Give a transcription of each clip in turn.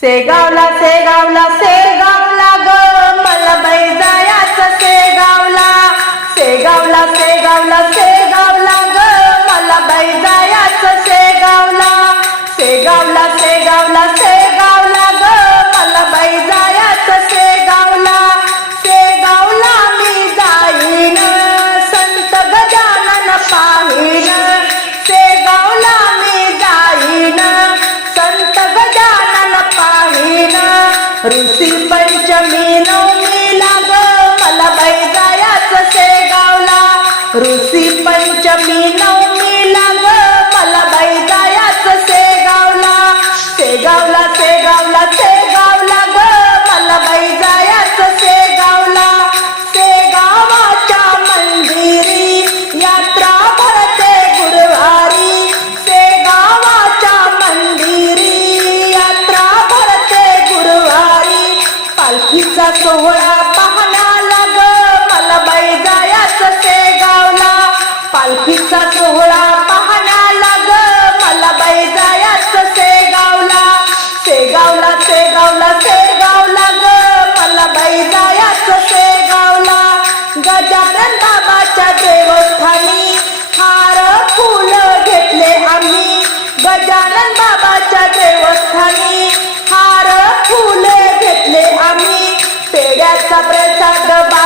सेगावला सेगावला सेगावला पालखीचा सोहळा पाहण्याला ग. मला बाई जायाचं सेगावला सेगावला सेगावला सेगावला ग. मला बाई जायाचं सेगावला गजानन बाबाच्या देवस्थानी हार फुल घेतले आम्ही. गजानन बाबाच्या देवस्थानी हार फुले घेतले आम्ही. पेड्याचा प्रसाद बा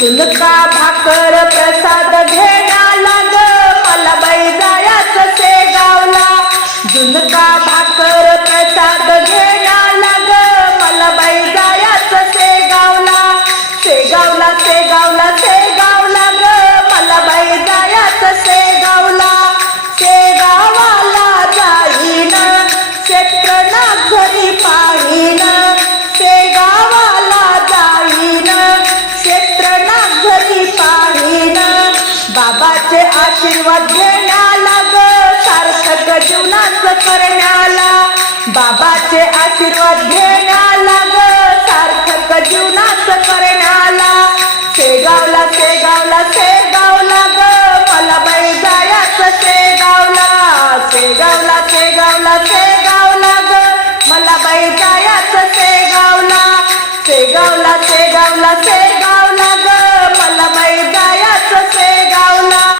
झुलका भाकर प्रसाद घेण्याला ग मला बैजायाच जायाचं सेगावला झुलका भाकर प्रसाद घेण्याला ग मला गावला. ते गावला ते गावला सेगावला बाबाचे आशीर्वाद घेण्याला ग सार्थक जीवनाच करण्याला. बाबाचे आशीर्वाद घेण्याला ग सार्थक जीवनाच करण्याला. शेगावला शेगावला शेगावला ग मला बाई जायाचं शेगावला. शेगावला शेगावला सेगावला ग मला बाई जायाचं शेगावला. शेगावला सेगावला से